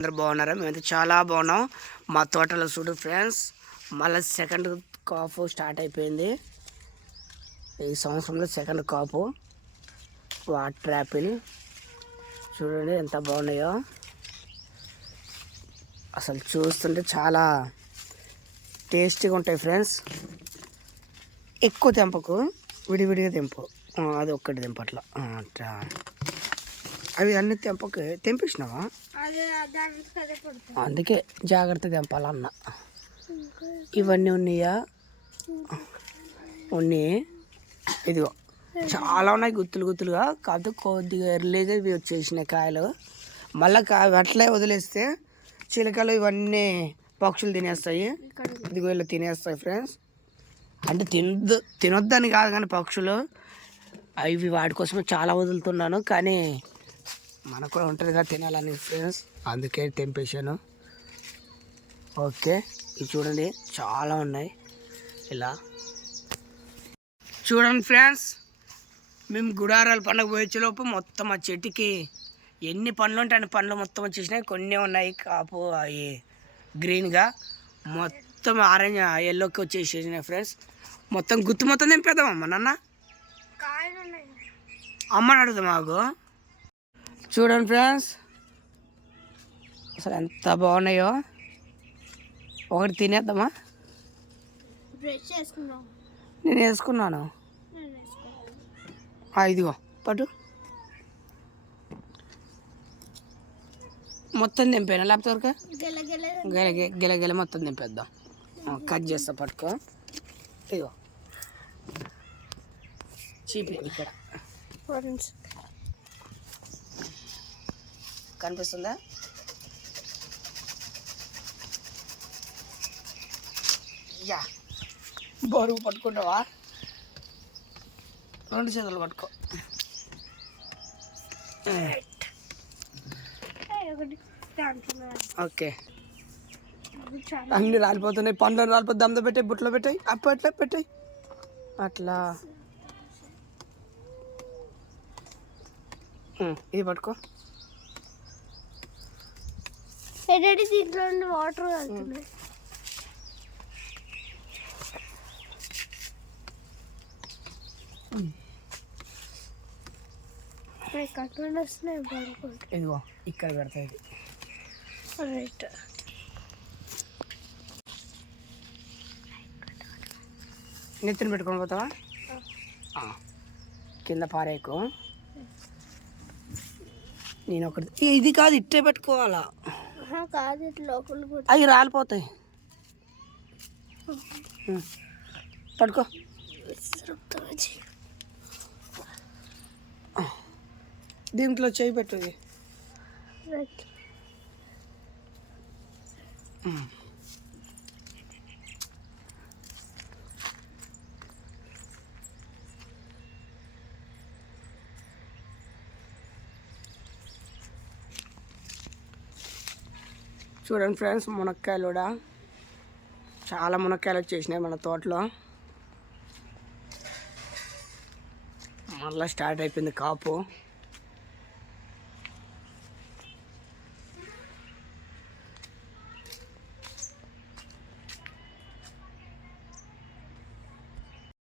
అందరు బాగున్నారా? మేమైతే చాలా బాగున్నాం. మా తోటలో చూడు ఫ్రెండ్స్, మళ్ళీ సెకండ్ కాపు స్టార్ట్ అయిపోయింది. ఈ సంవత్సరంలో సెకండ్ కాపు వాటర్ యాపిల్ చూడండి ఎంత బాగున్నాయో. అసలు చూస్తుంటే చాలా టేస్టీగా ఉంటాయి ఫ్రెండ్స్. ఎక్కువ తెంపకు, విడివిడిగా తెంపు. అది ఒక్కటి తెంపట్లా అట్లా. అవి అన్ని తెంపేసినావా? అందుకే జాగ్రత్త తెంపాలన్న. ఇవన్నీ ఉన్నాయా? ఉన్నాయి. ఇదిగో చాలా ఉన్నాయి గుత్తులు గుత్తులుగా. కాదు కొద్దిగా ఎర్లీగా ఇవి వచ్చేసినాయి కాయలు. మళ్ళీ అట్లే వదిలేస్తే చిలకలు ఇవన్నీ పక్షులు తినేస్తాయి. ఇదిగో ఇలా తినేస్తాయి ఫ్రెండ్స్. అంటే తినొద్దని కాదు కానీ పక్షులు అవి వాటి కోసం చాలా వదులుతున్నాను. కానీ మనకు కూడా ఉంటుంది కదా తినాలని ఫ్రెండ్స్, అందుకే తెంపేశాను. ఓకే, ఇవి చూడండి చాలా ఉన్నాయి. ఇలా చూడండి ఫ్రెండ్స్, మేము గుడారాల పండుగ పోయేలోపు మొత్తం ఆ చెట్టుకి ఎన్ని పండ్లు ఉంటాయి అన్ని పండ్లు మొత్తం వచ్చేసినాయి. కొన్ని ఉన్నాయి కాపు అవి గ్రీన్గా, మొత్తం ఆరెంజ్ ఎల్లోకి వచ్చేసేసినాయి ఫ్రెండ్స్. మొత్తం గుత్తు మొత్తం తెంపేద్దామమ్మా నాన్న. అమ్మని అడుగుదాం మాకు. చూడండి ఫ్రెండ్స్, అసలు ఎంత బాగున్నాయో. ఒకటి తినేద్దామా? నేను వేసుకున్నాను. ఇదిగో పట్టు. మొత్తం తెంపేనా లేకపోతే వరకు గెల గెల మొత్తం తెంపేద్దాం. కట్ చేస్తా, పట్టుకో. ఇదిగో చీపి ఇక్కడ కనిపిస్తుందా? యా, బరువు పట్టుకుంటావా? రెండు చేతులు పట్టుకో. ఓకే, అన్ని రాలిపోతున్నాయి. పండ్లు రాలిపోతే దమ్ద పెట్టాయి, బుట్టలో పెట్టాయి, అప్పట్లో పెట్టాయి. అట్లా ఇది పట్టుకో. దీంట్లో వాటర్ వెళ్తున్నాయి. ఇదిగో ఇక్కడ పెడతాయి. రైట్, నెత్తిన పెట్టుకొని పోతావా? కింద పారేకు. నేను ఒకటి ఇది కాదు, ఇట్టే పెట్టుకోవాలా? కాదు, లోపల అవి రాలిపోతాయి. పట్టుకో. దీంట్లో చేయి పెట్టు. చూడండి ఫ్రెండ్స్, మునక్కాయలు కూడా చాలా మునక్కాయలు వచ్చేసినాయి మన తోటలో. మళ్ళీ స్టార్ట్ అయిపోయింది కాపు.